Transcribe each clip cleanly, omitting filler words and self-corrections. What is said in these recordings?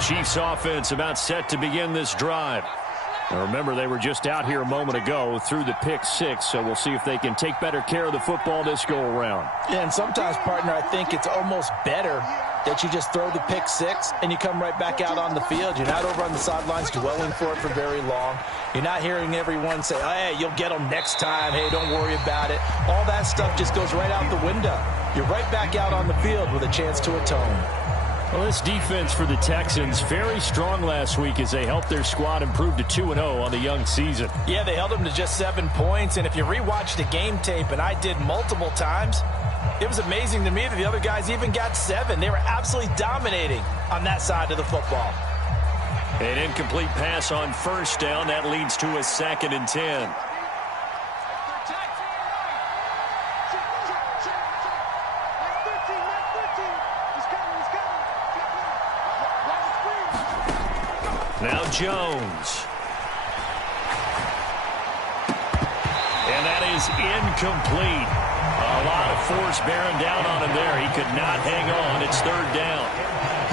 Chiefs offense about set to begin this drive. Now remember, they were just out here a moment ago through the pick six, so we'll see if they can take better care of the football this go around. Yeah, and sometimes, partner, I think it's almost better that you just throw the pick six and you come right back out on the field. You're not over on the sidelines dwelling for it for very long. You're not hearing everyone say, oh, hey, you'll get them next time. Hey, don't worry about it. All that stuff just goes right out the window. You're right back out on the field with a chance to atone. Well, this defense for the Texans, very strong last week as they helped their squad improve to 2-0 on the young season. Yeah, they held them to just 7 points, and if you rewatch the game tape, and I did multiple times, it was amazing to me that the other guys even got 7. They were absolutely dominating on that side of the football. An incomplete pass on first down. That leads to a 2nd and 10. Now Jones. And that is incomplete. A lot of force bearing down on him there. He could not hang on. It's 3rd down.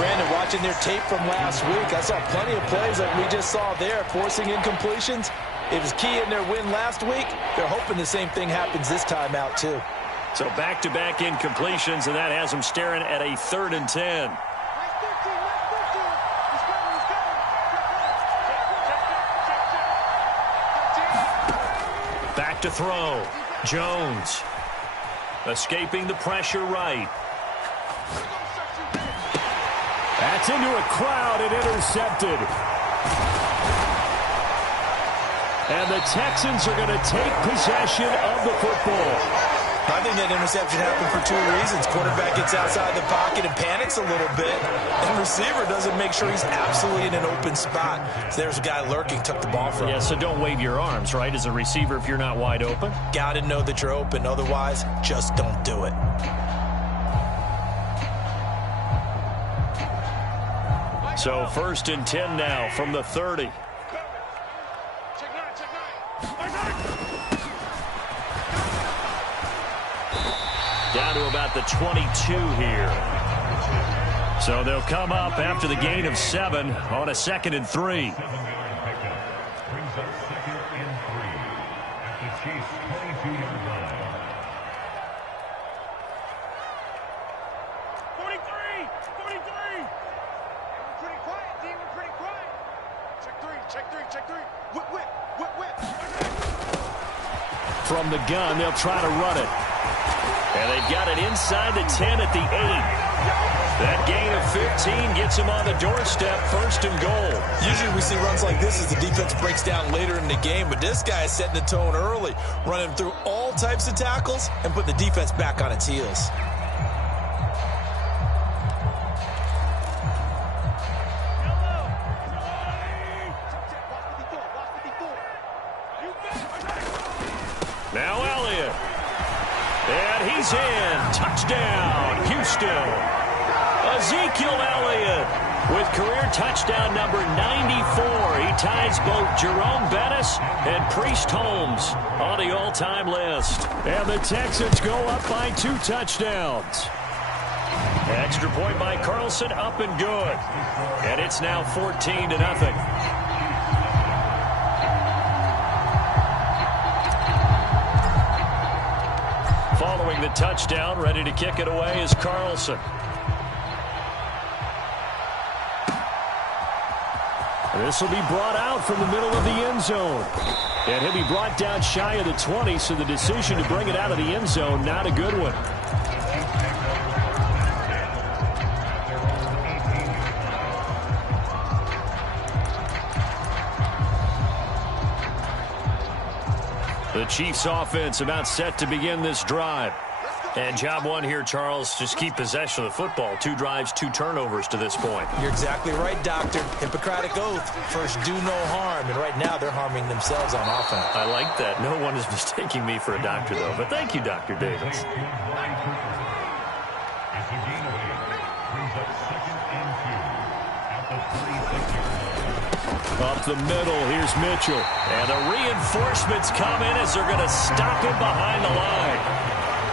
Brandon, watching their tape from last week, I saw plenty of plays like we just saw there, forcing incompletions. It was key in their win last week. They're hoping the same thing happens this time out, too. So back-to-back incompletions, and that has them staring at a 3rd and 10. Back to throw. Jones. Escaping the pressure right. That's into a crowd and intercepted. And the Texans are going to take possession of the football. I think that interception happened for 2 reasons. Quarterback gets outside the pocket and panics a little bit. And receiver doesn't make sure he's absolutely in an open spot. So there's a guy lurking, took the ball from him. Yeah, so don't wave your arms, right, as a receiver if you're not wide open. Got to know that you're open. Otherwise, just don't do it. So 1st and 10 now from the 30. Down to about the 22 here. So they'll come up after the gain of 7 on a 2nd and 3. From the gun, they'll try to run it. And they've got it inside the 10 at the 8. That gain of 15 gets them on the doorstep, 1st and goal. Usually we see runs like this as the defense breaks down later in the game, but this guy is setting the tone early, running through all types of tackles and put the defense back on its heels. Now Elliott. And he's in. Touchdown, Houston. Ezekiel Elliott with career touchdown number 94. He ties both Jerome Bettis and Priest Holmes on the all-time list. And the Texans go up by 2 touchdowns. Extra point by Carlson, up and good. And it's now 14-0. Following the touchdown, ready to kick it away is Carlson. This will be brought out from the middle of the end zone. And he'll be brought down shy of the 20, so the decision to bring it out of the end zone, not a good one. The Chiefs offense about set to begin this drive. And job one here, Charles, just keep possession of the football. 2 drives, 2 turnovers to this point. You're exactly right, Doctor. Hippocratic oath. First, do no harm. And right now, they're harming themselves on offense. I like that. No one is mistaking me for a doctor, though. But thank you, Dr. Davis. Up the middle, here's Mitchell. And the reinforcements come in as they're going to stop him behind the line.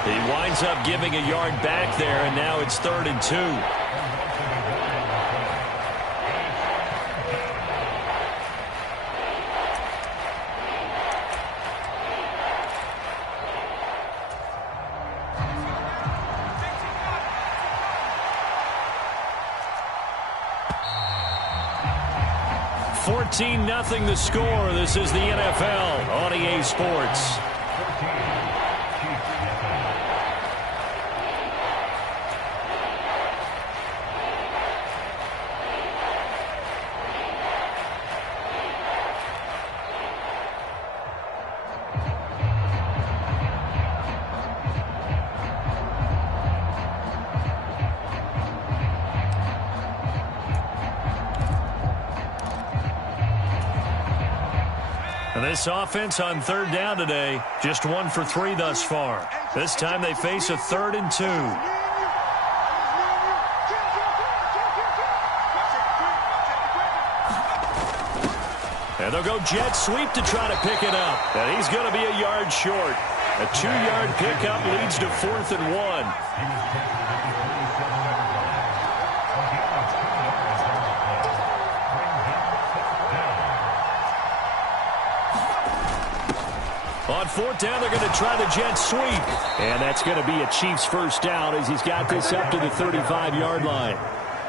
He winds up giving a yard back there, and now it's 3rd and 2. 14-0 the score. This is the NFL on EA Sports. This offense on third down today, just 1 for 3 thus far. This time they face a 3rd and 2. And they'll go jet sweep to try to pick it up. And he's going to be a yard short. A 2-yard pickup leads to 4th and 1. On 4th down, they're going to try the jet sweep. And that's going to be a Chiefs first down as he's got this up to the 35-yard line.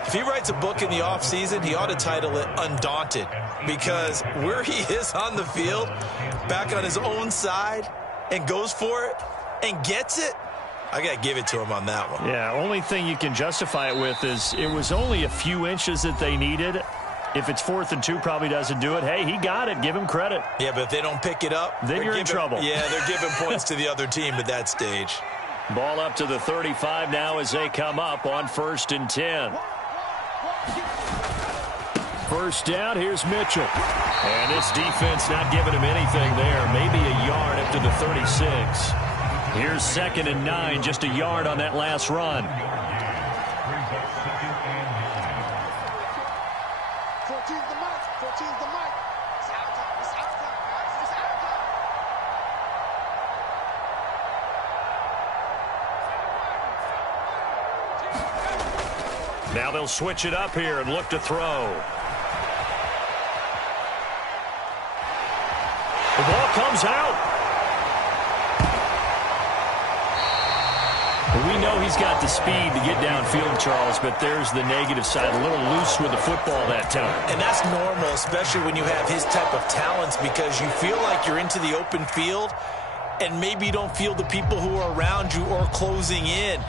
If he writes a book in the offseason, he ought to title it Undaunted, because where he is on the field, back on his own side, and goes for it and gets it, I got to give it to him on that one. Yeah, only thing you can justify it with is it was only a few inches that they needed. If it's 4th and 2, probably doesn't do it. Hey, he got it. Give him credit. Yeah, but if they don't pick it up, then you're in trouble. Yeah, they're giving points to the other team at that stage. Ball up to the 35 now as they come up on 1st and 10. First down, here's Mitchell. And this defense not giving him anything there. Maybe a yard up to the 36. Here's 2nd and 9, just a yard on that last run. Now they'll switch it up here and look to throw. The ball comes out. We know he's got the speed to get downfield, Charles, but there's the negative side. A little loose with the football that time. And that's normal, especially when you have his type of talents, because you feel like you're into the open field and maybe you don't feel the people who are around you or closing in.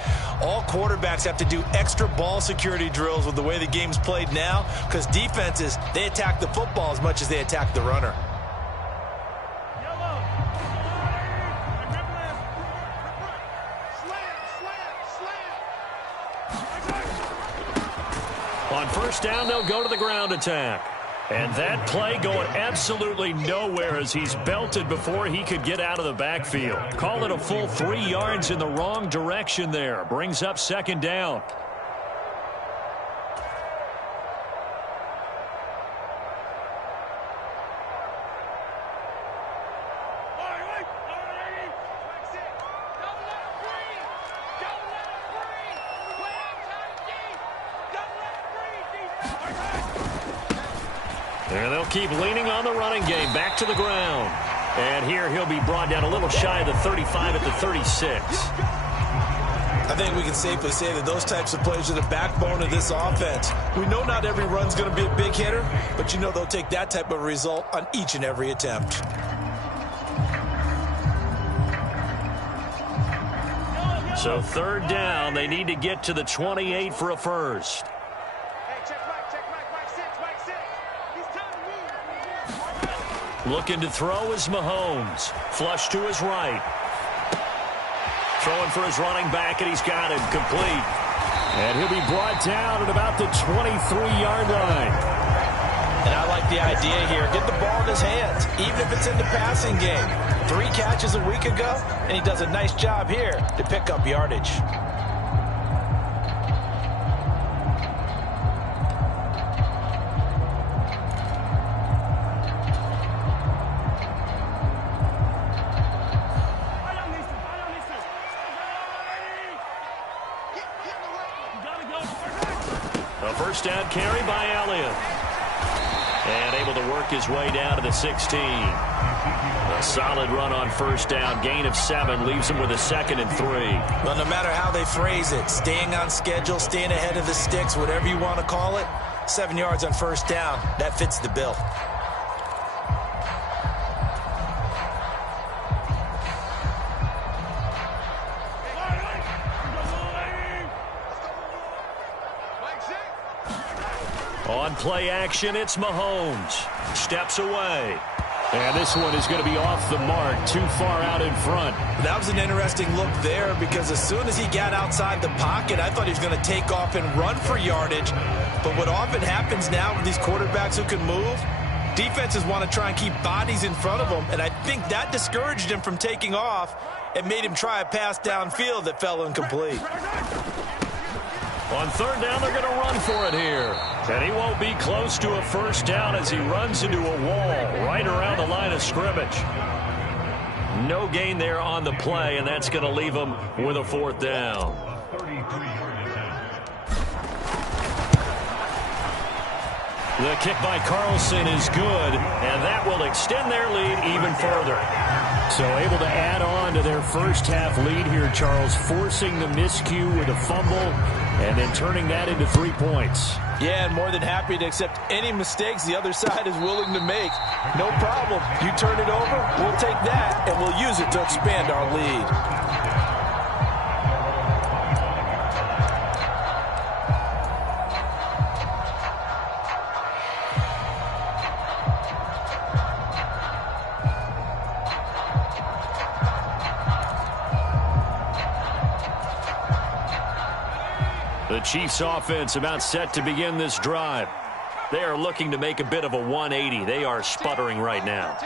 All quarterbacks have to do extra ball security drills with the way the game's played now, because defenses, they attack the football as much as they attack the runner. On first down, they'll go to the ground attack. And that play going absolutely nowhere as he's belted before he could get out of the backfield. Call it a full 3 yards in the wrong direction there. Brings up 2nd down. And they'll keep leaning on the running game. Back to the ground. And here he'll be brought down a little shy of the 35 at the 36. I think we can safely say that those types of plays are the backbone of this offense. We know not every run's going to be a big hitter, but you know they'll take that type of result on each and every attempt. So 3rd down, they need to get to the 28 for a first. Looking to throw is Mahomes. Flush to his right. Throwing for his running back, and he's got it complete. And he'll be brought down at about the 23-yard line. And I like the idea here. Get the ball in his hands, even if it's in the passing game. 3 catches a week ago, and he does a nice job here to pick up yardage. First down carry by Elliott. And able to work his way down to the 16. A solid run on first down. Gain of 7 leaves him with a 2nd and 3. Well, no matter how they phrase it, staying on schedule, staying ahead of the sticks, whatever you want to call it, 7 yards on first down. That fits the bill. On play action, it's Mahomes. Steps away. And this one is going to be off the mark, too far out in front. That was an interesting look there because as soon as he got outside the pocket, I thought he was going to take off and run for yardage. But what often happens now with these quarterbacks who can move, defenses want to try and keep bodies in front of them, and I think that discouraged him from taking off and made him try a pass downfield that fell incomplete. On third down, they're going to run for it here. And he won't be close to a first down as he runs into a wall right around the line of scrimmage. No gain there on the play, and that's going to leave him with a fourth down. The kick by Carlson is good, and that will extend their lead even further. So able to add on to their first half lead here, Charles, forcing the miscue with a fumble and then turning that into 3 points. Yeah, and more than happy to accept any mistakes the other side is willing to make. No problem. You turn it over, we'll take that, and we'll use it to expand our lead. The Chiefs offense about set to begin this drive. They are looking to make a bit of a 180. They are sputtering right now.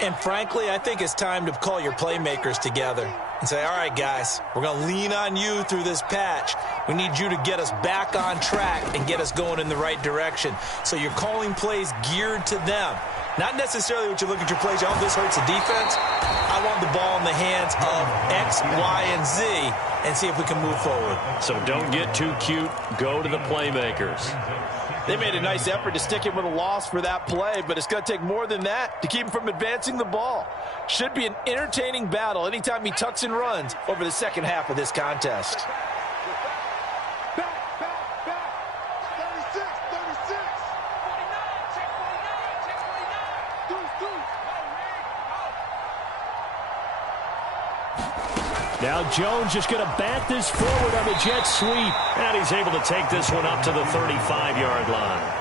And frankly, I think it's time to call your playmakers together and say, all right, guys, we're going to lean on you through this patch. We need you to get us back on track and get us going in the right direction. So you're calling plays geared to them. Not necessarily what you look at your plays, oh, this hurts the defense. I want the ball in the hands of X, Y, and Z and see if we can move forward. So don't get too cute. Go to the playmakers. They made a nice effort to stick him with a loss for that play, but it's going to take more than that to keep him from advancing the ball. Should be an entertaining battle anytime he tucks and runs over the second half of this contest. Now Jones just going to bat this forward on the jet sweep. And he's able to take this one up to the 35-yard line.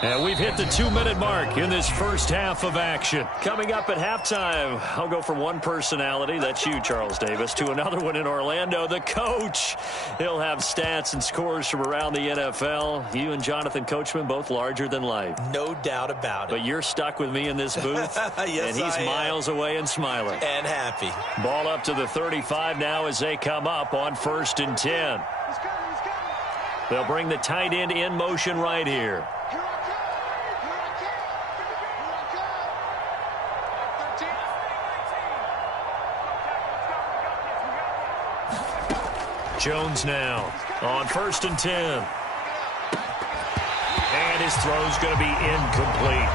And we've hit the 2-minute mark in this first half of action. Coming up at halftime, I'll go from one personality, that's you, Charles Davis, to another one in Orlando, the coach. He'll have stats and scores from around the NFL. You and Jonathan Coachman, both larger than life. No doubt about it. But you're stuck with me in this booth. Yes, and he's miles away and smiling. And happy. Ball up to the 35 now as they come up on 1st and 10. They'll bring the tight end in motion right here. Jones now on 1st and 10. And his throw's going to be incomplete.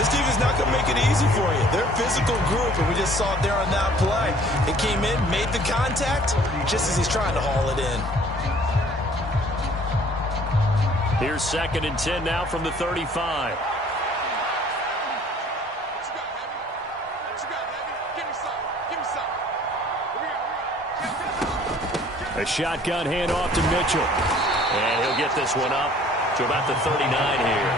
This team is not going to make it easy for you. They're a physical group, and we just saw it there on that play. It came in, made the contact, just as he's trying to haul it in. Here's 2nd and 10 now from the 35. A shotgun handoff to Mitchell. And he'll get this one up to about the 39 here.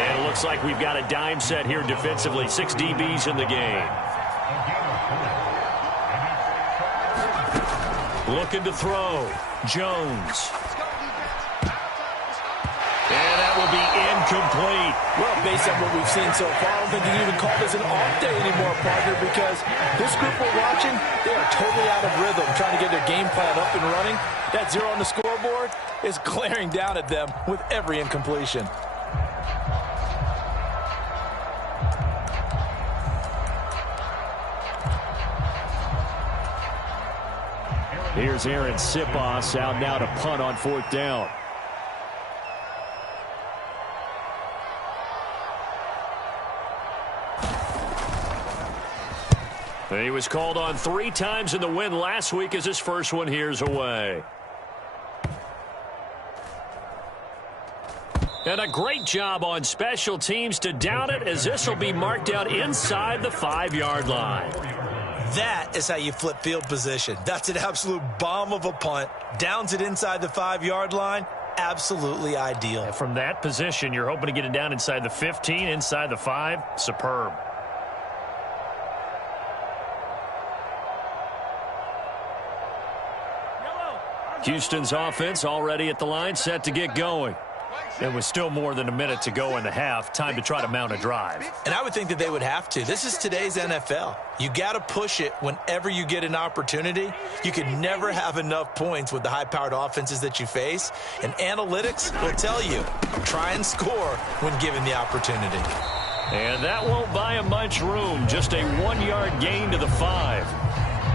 And it looks like we've got a dime set here defensively. 6 DBs in the game. Looking to throw. Jones. And that will be incomplete. Well, based on what we've seen so far, I don't think you can even call this an off day anymore, partner, because this group we're watching, they are totally out of rhythm, trying to get their game plan up and running. That 0 on the scoreboard is glaring down at them with every incompletion. Here's Aaron Sipos out now to punt on 4th down. He was called on 3 times in the win last week as his first one here's away. And a great job on special teams to down it, as this will be marked out inside the 5-yard line. That is how you flip field position. That's an absolute bomb of a punt. Downs it inside the 5-yard line. Absolutely ideal. And from that position, you're hoping to get it down inside the 15, inside the 5. Superb. Houston's offense already at the line, set to get going. It was still more than a minute to go in the half. Time to try to mount a drive. And I would think that they would have to. This is today's NFL. You got to push it whenever you get an opportunity. You can never have enough points with the high-powered offenses that you face. And analytics will tell you, try and score when given the opportunity. And that won't buy him much room. Just a 1-yard gain to the 5.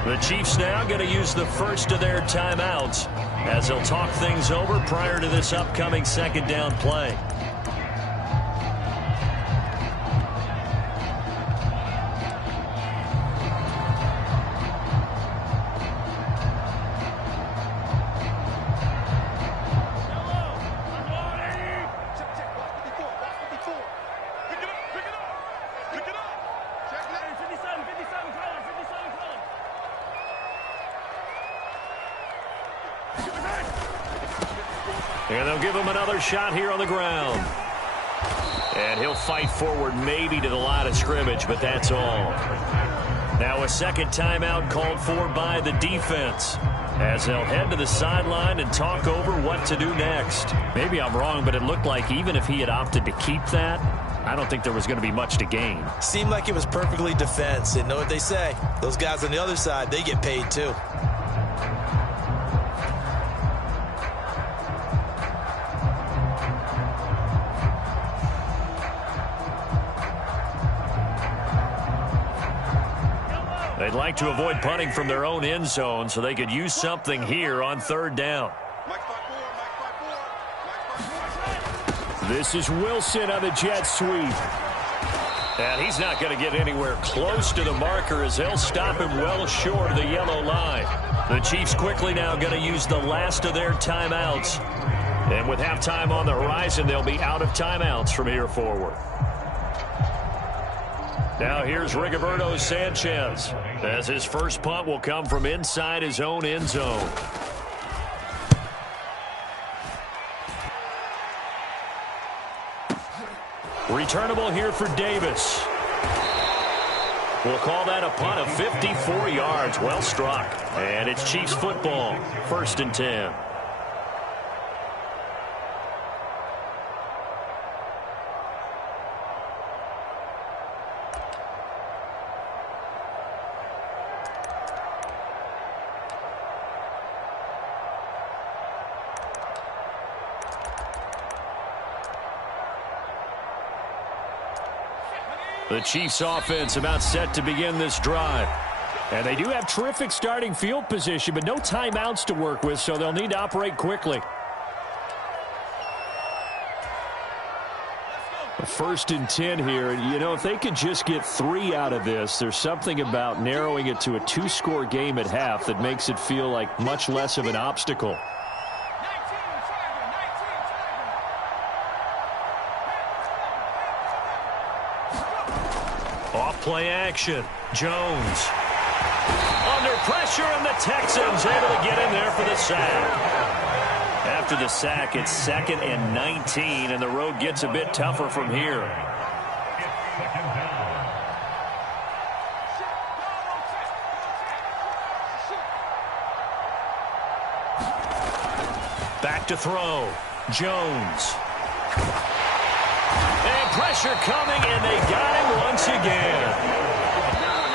The Chiefs now going to use the first of their timeouts as they'll talk things over prior to this upcoming second down play. And they'll give him another shot here on the ground. And he'll fight forward maybe to the line of scrimmage, but that's all. Now a second timeout called for by the defense as they'll head to the sideline and talk over what to do next. Maybe I'm wrong, but it looked like even if he had opted to keep that, I don't think there was going to be much to gain. Seemed like it was perfectly defense. And know what they say? Those guys on the other side, they get paid too. They'd like to avoid punting from their own end zone so they could use something here on third down. This is Wilson on the jet sweep. And he's not going to get anywhere close to the marker as they'll stop him well short of the yellow line. The Chiefs quickly now going to use the last of their timeouts. And with halftime on the horizon, they'll be out of timeouts from here forward. Now here's Rigoberto Sanchez as his first punt will come from inside his own end zone. Returnable here for Davis. We'll call that a punt of 54 yards. Well struck. And it's Chiefs football. 1st and 10. The Chiefs offense about set to begin this drive. And they do have terrific starting field position, but no timeouts to work with, so they'll need to operate quickly. 1st and 10 here. You know, if they could just get 3 out of this, there's something about narrowing it to a 2-score game at half that makes it feel like much less of an obstacle. Play action. Jones. Under pressure, and the Texans able to get in there for the sack. After the sack, it's 2nd and 19, and the road gets a bit tougher from here. Back to throw. Jones. And pressure coming, and they got him once again.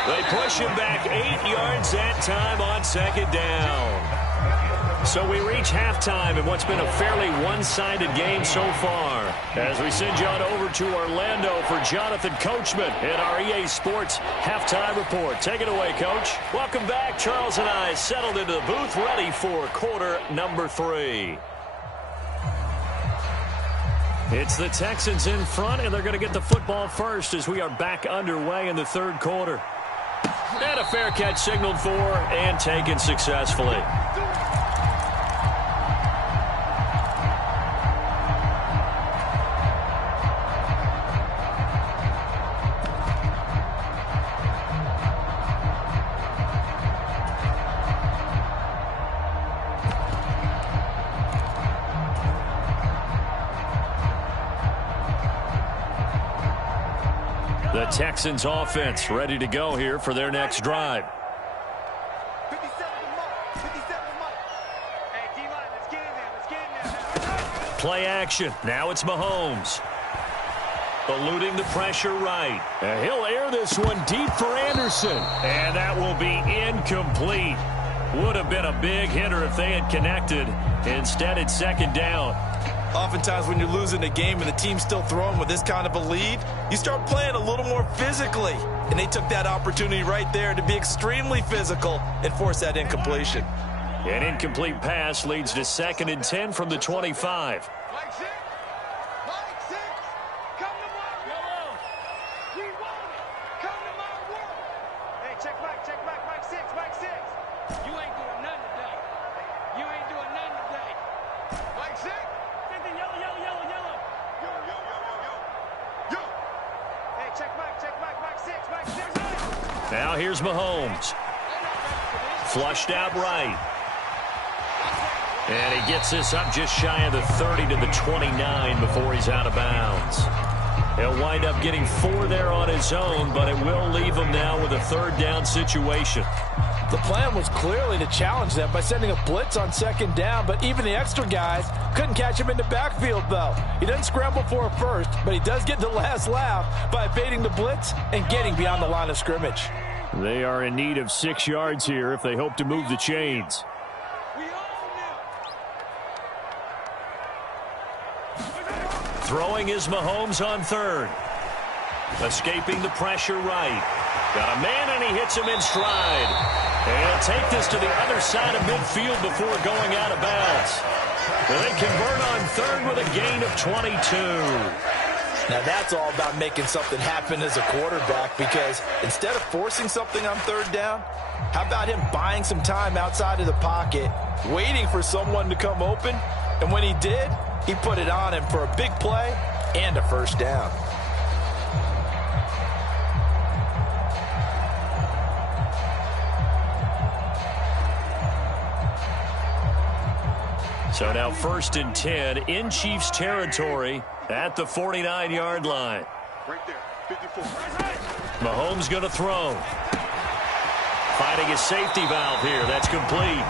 They push him back 8 yards that time on 2nd down. So we reach halftime in what's been a fairly one-sided game so far. As we send you on over to Orlando for Jonathan Coachman at our EA Sports Halftime Report. Take it away, Coach. Welcome back. Charles and I settled into the booth, ready for quarter number 3. It's the Texans in front, and they're going to get the football first as we are back underway in the 3rd quarter. And a fair catch signaled for and taken successfully. The Texans offense ready to go here for their next drive. Play action. Now it's Mahomes. Eluding the pressure right. And he'll air this one deep for Anderson. And that will be incomplete. Would have been a big hitter if they had connected. Instead, it's second down. Oftentimes when you're losing a game and the team's still throwing with this kind of a lead, you start playing a little more physically. And they took that opportunity right there to be extremely physical and force that incompletion. An incomplete pass leads to 2nd and 10 from the 25. Now here's Mahomes. Flushed out right. And he gets this up just shy of the 30 to the 29 before he's out of bounds. He'll wind up getting 4 there on his own, but it will leave him now with a 3rd down situation. The plan was clearly to challenge them by sending a blitz on 2nd down, but even the extra guys couldn't catch him in the backfield, though. He doesn't scramble for a first, but he does get the last laugh by evading the blitz and getting beyond the line of scrimmage. They are in need of 6 yards here if they hope to move the chains. Throwing is Mahomes on 3rd. Escaping the pressure right. Got a man and he hits him in stride. And he'll take this to the other side of midfield before going out of bounds. Well, they convert on 3rd with a gain of 22. Now that's all about making something happen as a quarterback, because instead of forcing something on 3rd down, how about him buying some time outside of the pocket, waiting for someone to come open, and when he did, he put it on him for a big play and a 1st down. So now 1st and 10 in Chiefs territory at the 49-yard line. Right there, 54. Mahomes going to throw. Finding his safety valve here. That's complete.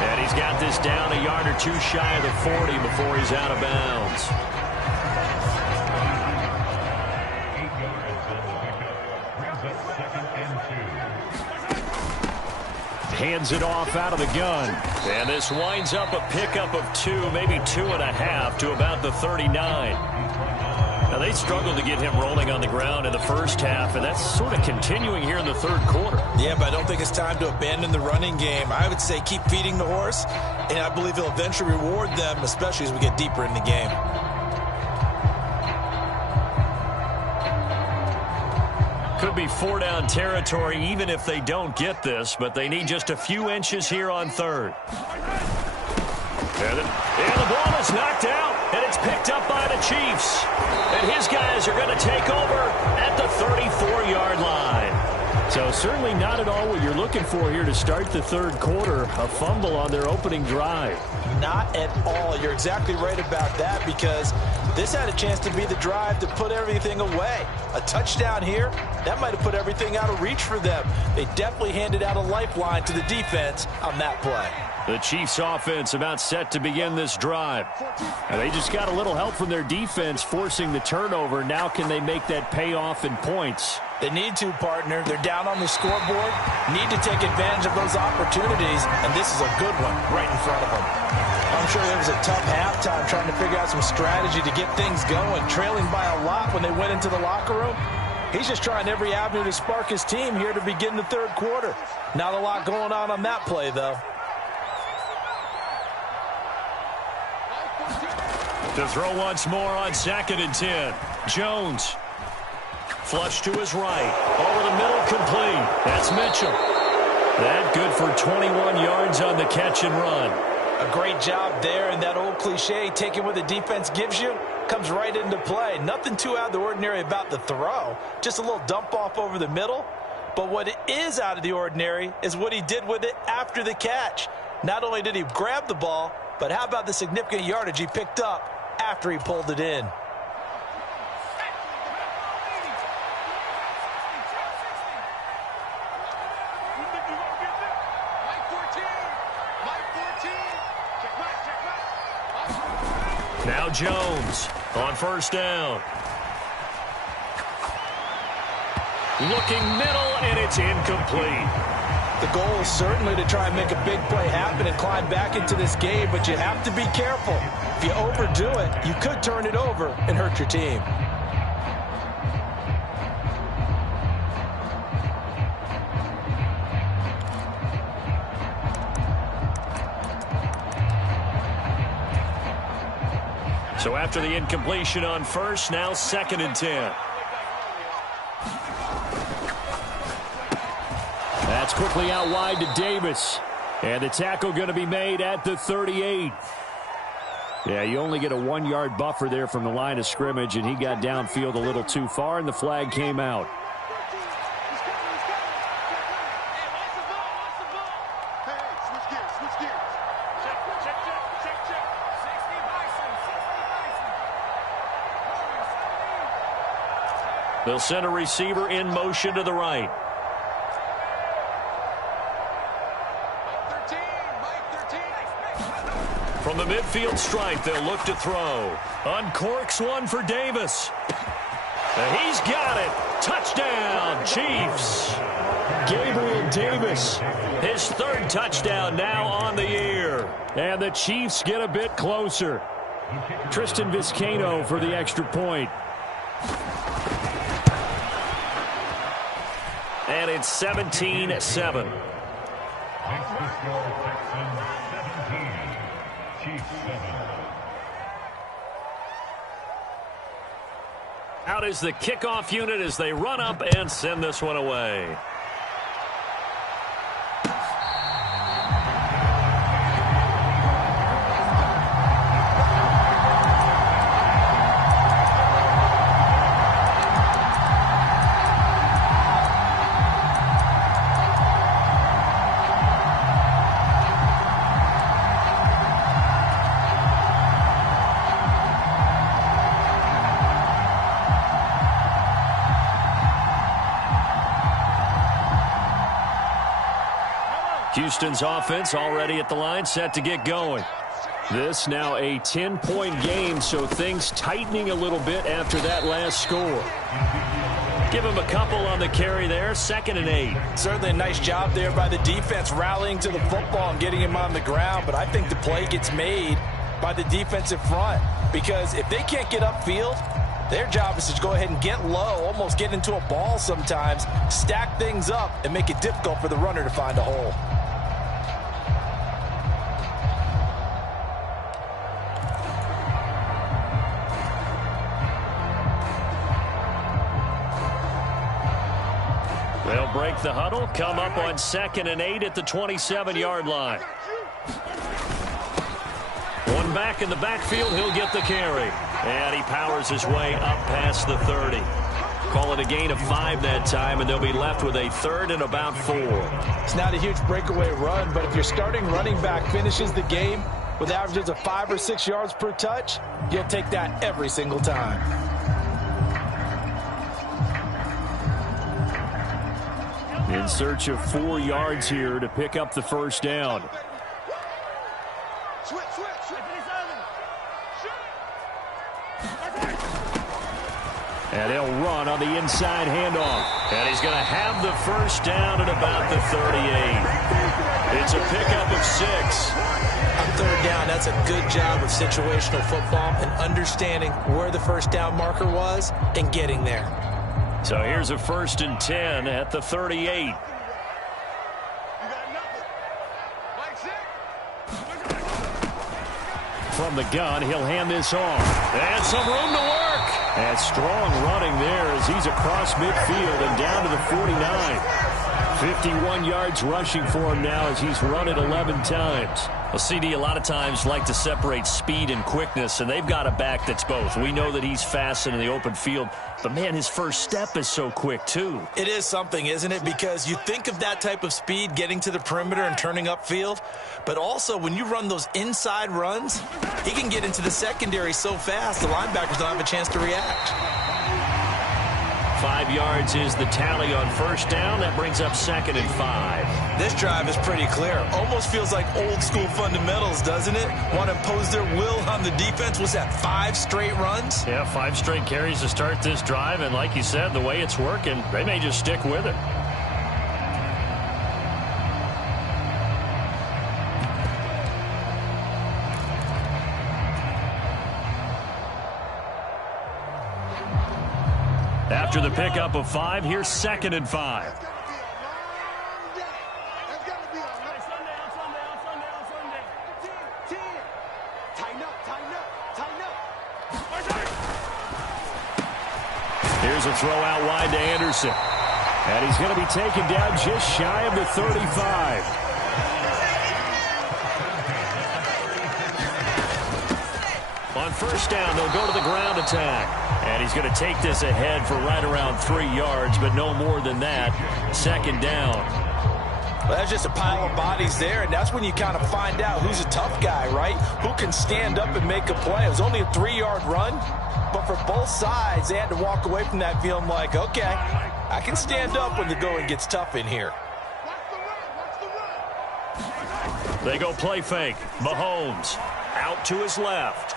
And he's got this down a yard or 2 shy of the 40 before he's out of bounds. Hands it off out of the gun. And this winds up a pickup of 2, maybe 2.5 to about the 39. Now, they struggled to get him rolling on the ground in the first half, and that's sort of continuing here in the 3rd quarter. Yeah, but I don't think it's time to abandon the running game. I would say keep feeding the horse, and I believe he'll eventually reward them, especially as we get deeper in the game. Could be 4-down territory even if they don't get this, but they need just a few inches here on 3rd. And the ball is knocked out, and it's picked up by the Chiefs. And his guys are going to take over at the 34-yard line. So certainly not at all what you're looking for here to start the 3rd quarter, a fumble on their opening drive. Not at all. You're exactly right about that, because this had a chance to be the drive to put everything away. A touchdown here, that might have put everything out of reach for them. They definitely handed out a lifeline to the defense on that play. The Chiefs offense about set to begin this drive. And they just got a little help from their defense forcing the turnover. Now can they make that pay off in points? They need to, partner. They're down on the scoreboard. Need to take advantage of those opportunities, and this is a good one right in front of them. I'm sure it was a tough halftime trying to figure out some strategy to get things going, trailing by a lot when they went into the locker room. He's just trying every avenue to spark his team here to begin the 3rd quarter. Not a lot going on that play, though. To throw once more on 2nd and 10. Jones Flush to his right. Over the middle, complete. That's Mitchell. That good for 21 yards on the catch and run. A great job there, and that old cliche, taking what the defense gives you, comes right into play. Nothing too out of the ordinary about the throw. Just a little dump off over the middle. But what is out of the ordinary is what he did with it after the catch. Not only did he grab the ball, but how about the significant yardage he picked up after he pulled it in? Now Jones on first down. Looking middle, and it's incomplete. The goal is certainly to try and make a big play happen and climb back into this game, but you have to be careful. If you overdo it, you could turn it over and hurt your team. So after the incompletion on first, now 2nd and 10. That's quickly out wide to Davis. And the tackle going to be made at the 38. Yeah, you only get a 1-yard buffer there from the line of scrimmage, and he got downfield a little too far, and the flag came out. They'll send a receiver in motion to the right. From the midfield stripe, they'll look to throw. Uncorks one for Davis. He's got it. Touchdown, Chiefs. Gabriel Davis, his 3rd touchdown now on the year. And the Chiefs get a bit closer. Tristan Vizcaino for the extra point. And it's 17-7. Out is the kickoff unit as they run up and send this one away. Houston's offense already at the line, set to get going. This now a 10-point game, so things tightening a little bit after that last score. Give him a couple on the carry there, 2nd and 8. Certainly a nice job there by the defense rallying to the football and getting him on the ground, but I think the play gets made by the defensive front because if they can't get upfield, their job is to go ahead and get low, almost get into a ball sometimes, stack things up, and make it difficult for the runner to find a hole. They'll break the huddle, come up on 2nd and 8 at the 27-yard line. One back in the backfield, he'll get the carry. And he powers his way up past the 30. Call it a gain of 5 that time, and they'll be left with a 3rd and about 4. It's not a huge breakaway run, but if your starting running back finishes the game with averages of 5 or 6 yards per touch, you'll take that every single time. In search of 4 yards here to pick up the first down. And he'll run on the inside handoff. And he's going to have the first down at about the 38. It's a pickup of 6. On 3rd down, that's a good job of situational football and understanding where the first down marker was and getting there. So here's a 1st and 10 at the 38. From the gun, he'll hand this off. And some room to work. And strong running there as he's across midfield and down to the 49. 51 yards rushing for him now as he's run it 11 times. Well, CD, a lot of times like to separate speed and quickness, and they've got a back that's both. We know that he's fast in the open field, but, man, his first step is so quick, too. It is something, isn't it? Because you think of that type of speed getting to the perimeter and turning upfield, but also when you run those inside runs, he can get into the secondary so fast the linebackers don't have a chance to react. 5 yards is the tally on first down. That brings up 2nd and 5. This drive is pretty clear. Almost feels like old school fundamentals, doesn't it? Want to impose their will on the defense. Was that 5 straight runs? Yeah, 5 straight carries to start this drive. And like you said, the way it's working, they may just stick with it. After the pickup of 5, here's 2nd and 5. Here's a throw out wide to Anderson. And he's going to be taken down just shy of the 35. On first down, they'll go to the ground attack. And he's going to take this ahead for right around 3 yards, but no more than that. 2nd down. Well, that's just a pile of bodies there, and that's when you kind of find out who's a tough guy, right? Who can stand up and make a play. It was only a 3-yard run, but for both sides, they had to walk away from that feeling like, okay, I can stand up when the going gets tough in here. They go play fake. Mahomes out to his left.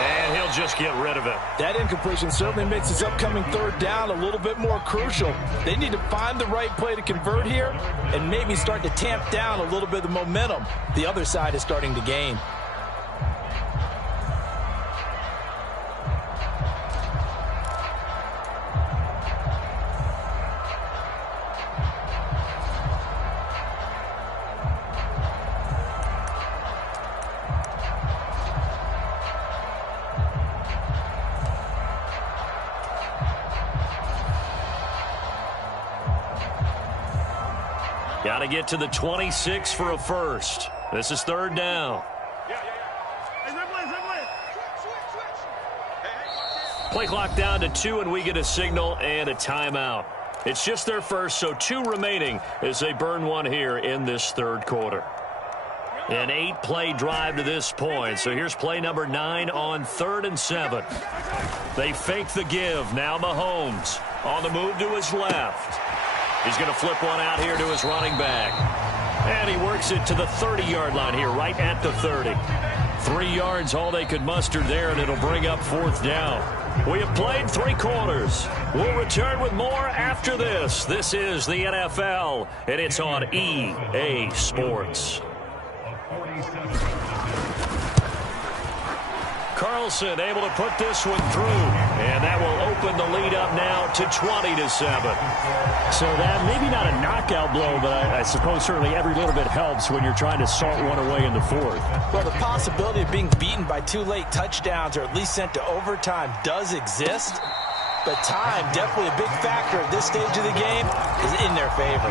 And he'll just get rid of it. That incompletion certainly makes his upcoming 3rd down a little bit more crucial. They need to find the right play to convert here and maybe start to tamp down a little bit of the momentum the other side is starting to gain. Got to get to the 26 for a first. This is 3rd down. Play clock down to 2, and we get a signal and a timeout. It's just their first, so 2 remaining as they burn one here in this 3rd quarter. An 8-play drive to this point. So here's play number 9 on 3rd and 7. They fake the give. Now Mahomes on the move to his left. He's going to flip one out here to his running back. And he works it to the 30-yard line here, right at the 30. 3 yards, all they could muster there, and it'll bring up 4th down. We have played 3 quarters. We'll return with more after this. This is the NFL, and it's on EA Sports. Carlson able to put this one through, and that will open the lead up now to 20-7. So that maybe not a knockout blow, but I suppose certainly every little bit helps when you're trying to salt one away in the 4th. Well, the possibility of being beaten by 2 late touchdowns or at least sent to overtime does exist, but time, definitely a big factor at this stage of the game, is in their favor.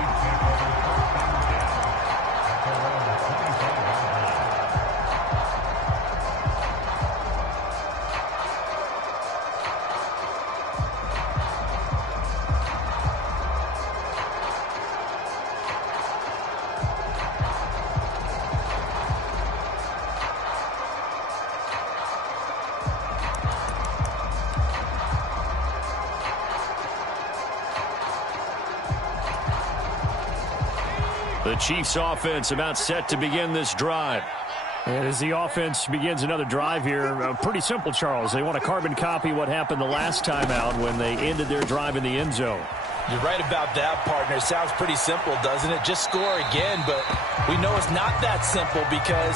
The Chiefs offense about set to begin this drive. And as the offense begins another drive here, pretty simple, Charles. They want to carbon copy what happened the last time out when they ended their drive in the end zone. You're right about that, partner. It sounds pretty simple, doesn't it? Just score again, but we know it's not that simple because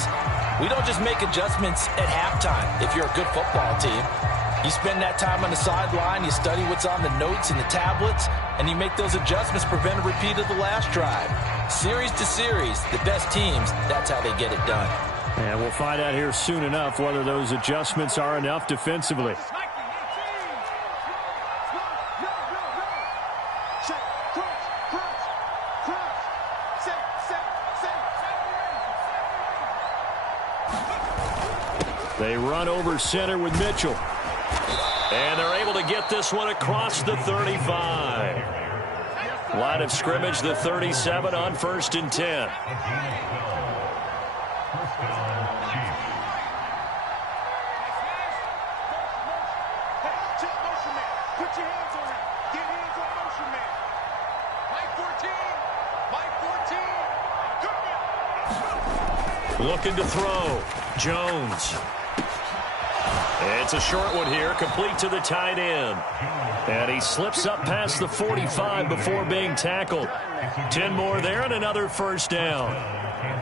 we don't just make adjustments at halftime if you're a good football team. You spend that time on the sideline, you study what's on the notes and the tablets, and you make those adjustments, prevent a repeat of the last drive. Series to series, the best teams, that's how they get it done. And we'll find out here soon enough whether those adjustments are enough defensively. They run over center with Mitchell. And they're able to get this one across the 35. Line of scrimmage, the 37 on 1st and 10. Looking to throw. Jones. It's a short one here, complete to the tight end. And he slips up past the 45 before being tackled. 10 more there and another first down.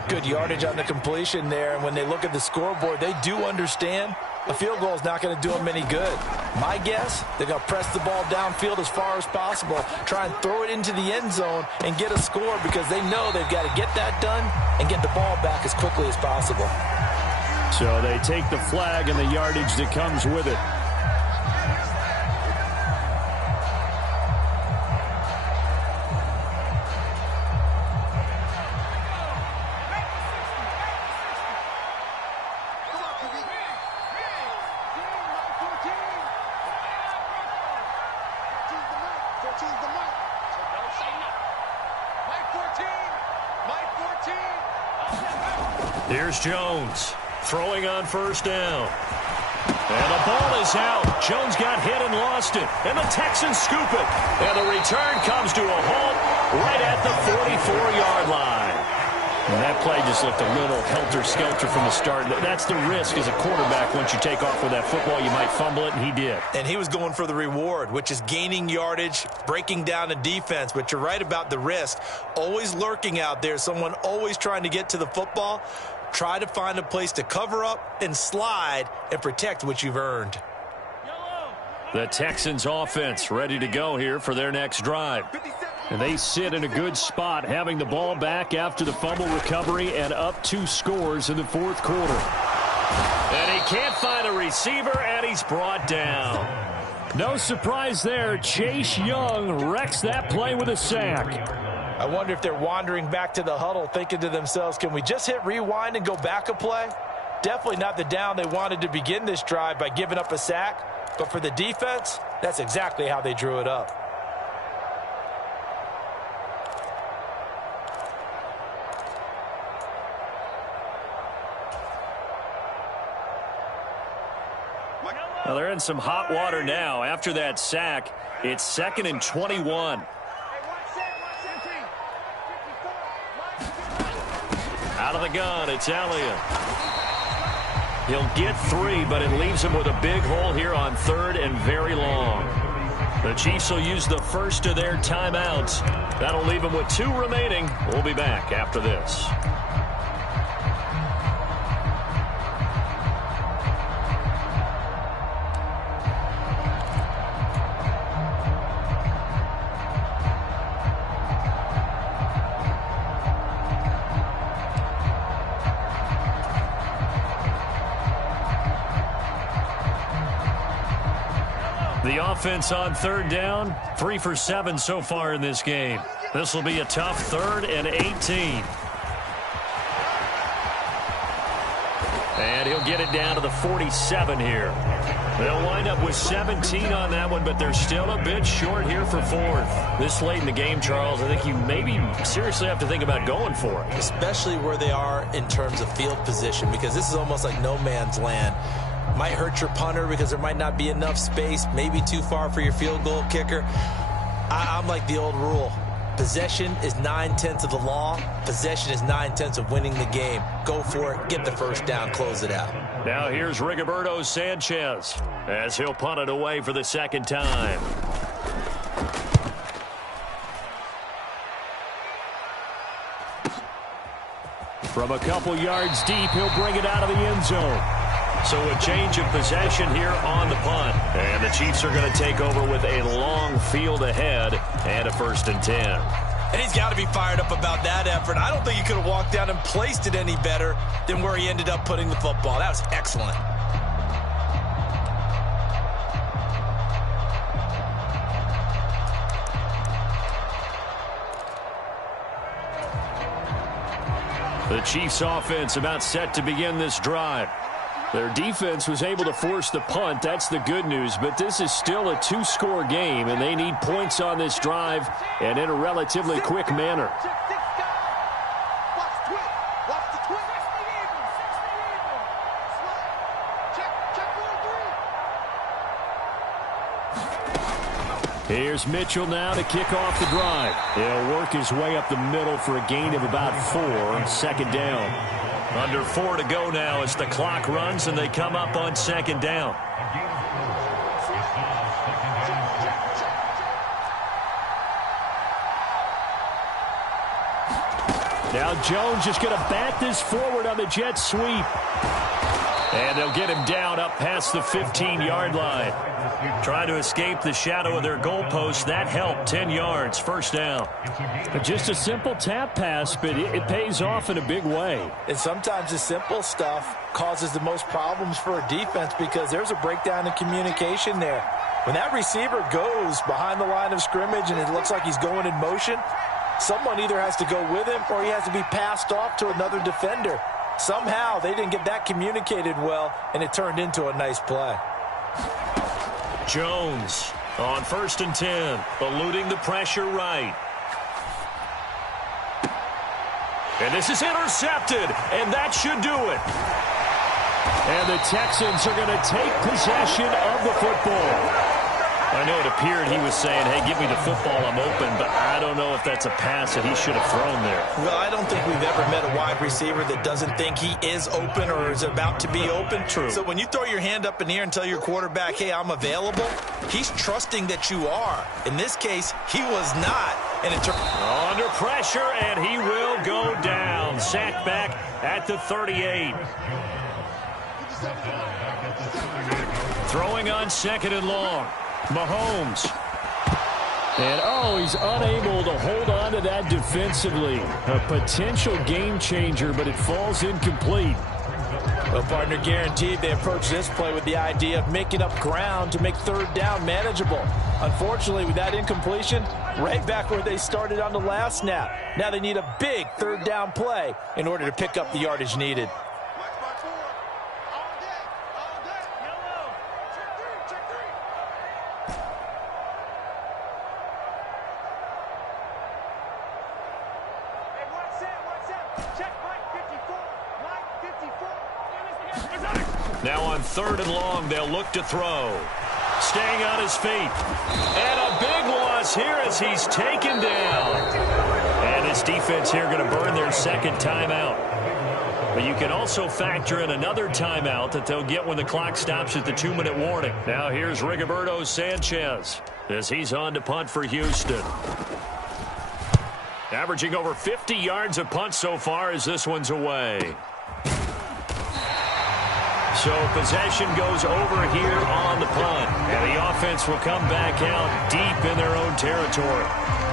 Good yardage on the completion there. And when they look at the scoreboard, they do understand a field goal is not going to do them any good. My guess, they're going to press the ball downfield as far as possible, try and throw it into the end zone and get a score because they know they've got to get that done and get the ball back as quickly as possible. So they take the flag and the yardage that comes with it. Here's Jones. Throwing on first down. And the ball is out. Jones got hit and lost it. And the Texans scoop it. And the return comes to a halt right at the 44-yard line. And that play just looked a little helter-skelter from the start. That's the risk as a quarterback. Once you take off with that football, you might fumble it, and he did. And he was going for the reward, which is gaining yardage, breaking down the defense. But you're right about the risk. Always lurking out there, someone always trying to get to the football. Try to find a place to cover up and slide and protect what you've earned. The Texans offense ready to go here for their next drive. And they sit in a good spot, having the ball back after the fumble recovery and up 2 scores in the 4th quarter. And he can't find a receiver, and he's brought down. No surprise there. Chase Young wrecks that play with a sack. I wonder if they're wandering back to the huddle thinking to themselves, can we just hit rewind and go back a play? Definitely not the down they wanted to begin this drive by giving up a sack. But for the defense, that's exactly how they drew it up. Well, they're in some hot water now. After that sack, it's 2nd and 21. Out of the gun, it's Elliott. He'll get 3, but it leaves him with a big hole here on 3rd and very long. The Chiefs will use the first of their timeouts. That'll leave them with 2 remaining. We'll be back after this. The offense on 3rd down, 3 for 7 so far in this game. This will be a tough 3rd and 18. And he'll get it down to the 47 here. They'll wind up with 17 on that one, but they're still a bit short here for 4th. This late in the game, Charles, I think you maybe seriously have to think about going for it. Especially where they are in terms of field position, because this is almost like no man's land. Might hurt your punter because there might not be enough space, maybe too far for your field goal kicker. I'm like the old rule. Possession is 9/10 of the law. Possession is 9/10 of winning the game. Go for it, get the first down, close it out. Now here's Rigoberto Sanchez as he'll punt it away for the 2nd time. From a couple yards deep, he'll bring it out of the end zone. So a change of possession here on the punt. And the Chiefs are going to take over with a long field ahead and a 1st and 10. And he's got to be fired up about that effort. I don't think he could have walked down and placed it any better than where he ended up putting the football. That was excellent. The Chiefs offense about set to begin this drive. Their defense was able to force the punt. That's the good news. But this is still a two-score game, and they need points on this drive and in a relatively quick manner. Here's Mitchell now to kick off the drive. He'll work his way up the middle for a gain of about 4, second down. Under 4 to go now as the clock runs and they come up on second down. Now Jones just going to bat this forward on the jet sweep. And they'll get him down up past the 15-yard line. Trying to escape the shadow of their goalpost. That helped. 10 yards, first down. Just a simple tap pass, but it pays off in a big way. And sometimes the simple stuff causes the most problems for a defense because there's a breakdown in communication there. When that receiver goes behind the line of scrimmage and it looks like he's going in motion, someone either has to go with him or he has to be passed off to another defender. Somehow they didn't get that communicated well, and it turned into a nice play. Jones on 1st and 10, eluding the pressure right. And this is intercepted, and that should do it. And the Texans are going to take possession of the football. I know it appeared he was saying, hey, give me the football, I'm open, but I don't know if that's a pass that he should have thrown there. Well, I don't think we've ever met a wide receiver that doesn't think he is open or is about to be open. True. So when you throw your hand up in the air and tell your quarterback, hey, I'm available, he's trusting that you are. In this case, he was not. And under pressure, and he will go down. Sacked back at the 38. Throwing on 2nd and long. Mahomes. And, he's unable to hold on to that defensively. A potential game changer, but it falls incomplete. Well, partner, guaranteed they approach this play with the idea of making up ground to make 3rd down manageable. Unfortunately, with that incompletion, right back where they started on the last snap. Now they need a big 3rd down play in order to pick up the yardage needed. Now on 3rd and long, they'll look to throw. Staying on his feet. And a big loss here as he's taken down. And his defense here going to burn their 2nd timeout. But you can also factor in another timeout that they'll get when the clock stops at the 2-minute warning. Now here's Rigoberto Sanchez as he's on to punt for Houston. Averaging over 50 yards a punt so far as this one's away. So possession goes over here on the punt. And the offense will come back out deep in their own territory.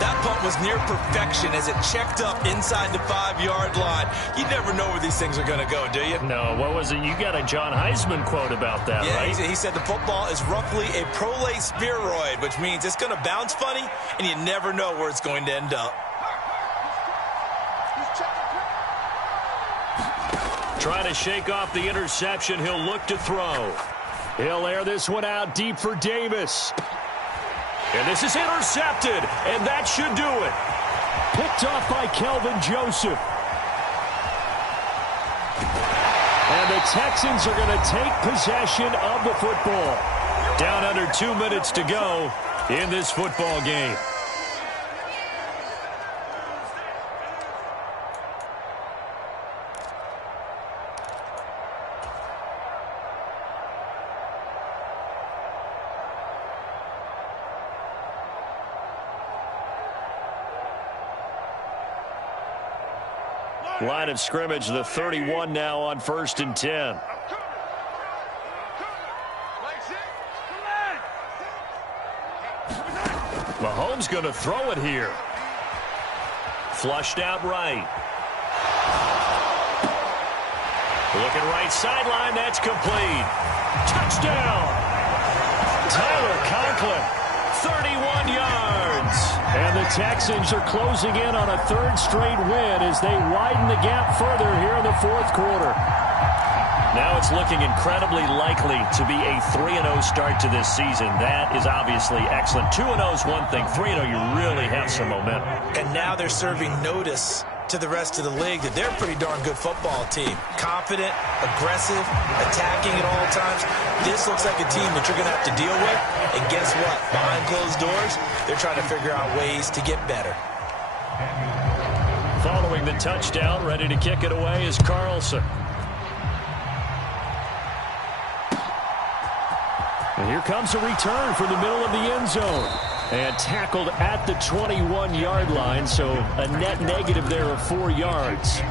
That punt was near perfection as it checked up inside the 5-yard line. You never know where these things are going to go, do you? No, what was it? You got a John Heisman quote about that, right? He said the football is roughly a prolate spheroid, which means it's going to bounce funny, and you never know where it's going to end up. Trying to shake off the interception. He'll look to throw. He'll air this one out deep for Davis. And this is intercepted, and that should do it. Picked off by Kelvin Joseph. And the Texans are going to take possession of the football. Down under 2 minutes to go in this football game. Line of scrimmage, the 31 now on 1st and 10. Mahomes going to throw it here. Flushed out right. Looking right sideline, that's complete. Touchdown! Tyler Conklin, 31 yards. And the Texans are closing in on a 3rd straight win as they widen the gap further here in the 4th quarter. Now it's looking incredibly likely to be a 3-0 start to this season. That is obviously excellent. 2-0 is one thing. 3-0, you really have some momentum. And now they're serving notice to the rest of the league that they're a pretty darn good football team. Confident, aggressive, attacking at all times. This looks like a team that you're going to have to deal with. And guess what? Behind closed doors, they're trying to figure out ways to get better. Following the touchdown, ready to kick it away is Carlson. And here comes a return from the middle of the end zone. And tackled at the 21-yard line, so a net negative there of 4 yards.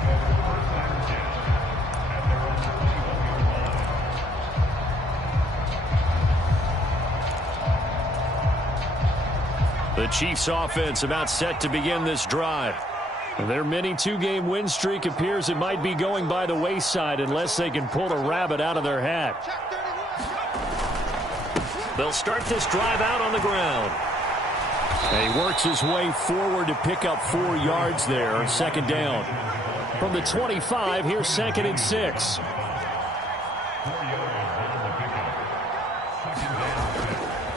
The Chiefs offense about set to begin this drive. Their mini 2-game win streak appears it might be going by the wayside unless they can pull a rabbit out of their hat. They'll start this drive out on the ground. And he works his way forward to pick up 4 yards there, second down. From the 25, here's 2nd and 6.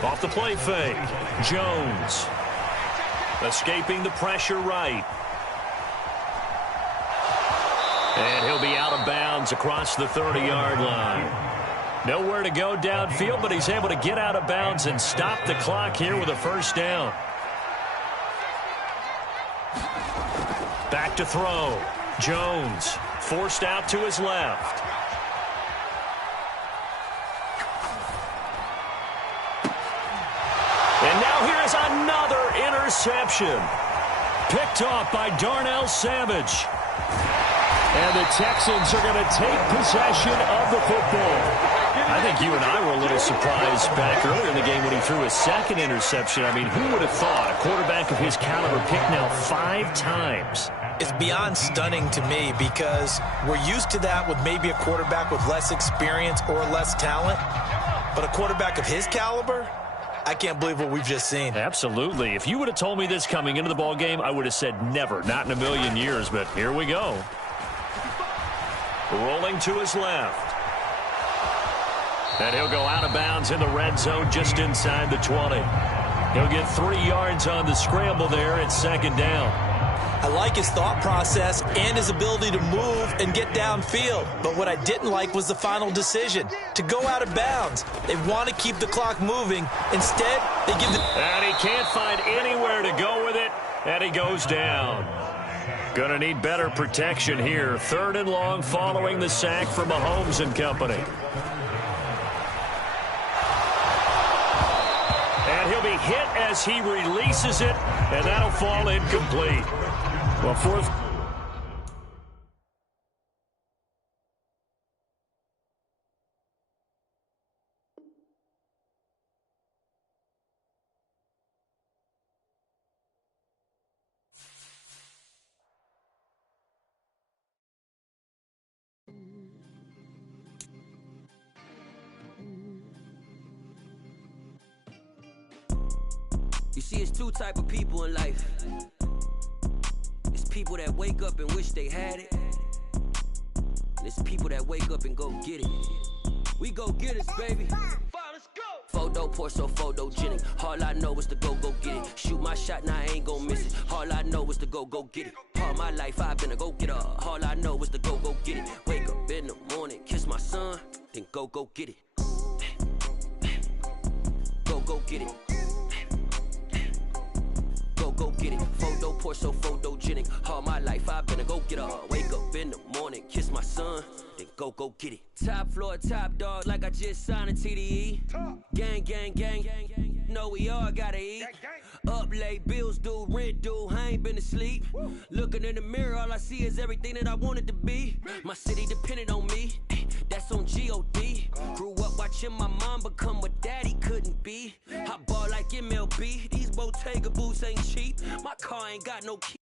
Off the play fake, Jones. Escaping the pressure right. And he'll be out of bounds across the 30-yard line. Nowhere to go downfield, but he's able to get out of bounds and stop the clock here with a first down. Back to throw. Jones forced out to his left. And now here is another interception. Picked off by Darnell Savage. And the Texans are going to take possession of the football. I think you and I were a little surprised back earlier in the game when he threw his second interception. I mean, who would have thought a quarterback of his caliber picked now 5 times? It's beyond stunning to me because we're used to that with maybe a quarterback with less experience or less talent. But a quarterback of his caliber, I can't believe what we've just seen. Absolutely. If you would have told me this coming into the ball game, I would have said never, not in a million years. But here we go. Rolling to his left. And he'll go out of bounds in the red zone just inside the 20. He'll get 3 yards on the scramble there at second down. I like his thought process and his ability to move and get downfield. But what I didn't like was the final decision, to go out of bounds. They want to keep the clock moving. Instead, they give the... And he can't find anywhere to go with it, and he goes down. Gonna need better protection here. 3rd and long following the sack from Mahomes and company. And he'll be hit as he releases it, and that'll fall incomplete. Well, 4th. You see, it's 2 type of people in life. It's people that wake up and wish they had it. And it's people that wake up and go get it. We go get it, baby. Let's go. Photo, Porso, photogenic. All I know is to go get it. Shoot my shot, now I ain't gon' miss it. All I know is to go get it. All my life I've been a go-getter. All I know is to go get it. Wake up in the morning, kiss my son, then go get it. Go get it. Go get it. Photo, Porso, photogenic. All my life I've been a go-getter. Wake up in the morning, kiss my son, then go get it. Top floor, top dog, like I just signed a TDE. Gang. Know we all gotta eat. Up late, bills due, rent due, I ain't been asleep. Looking in the mirror, all I see is everything that I wanted to be. My city depended on me, that's on G.O.D. Grew up watching my mom become what daddy couldn't be. I ball like MLB, these Bottega boots ain't cheap. My car ain't got no key.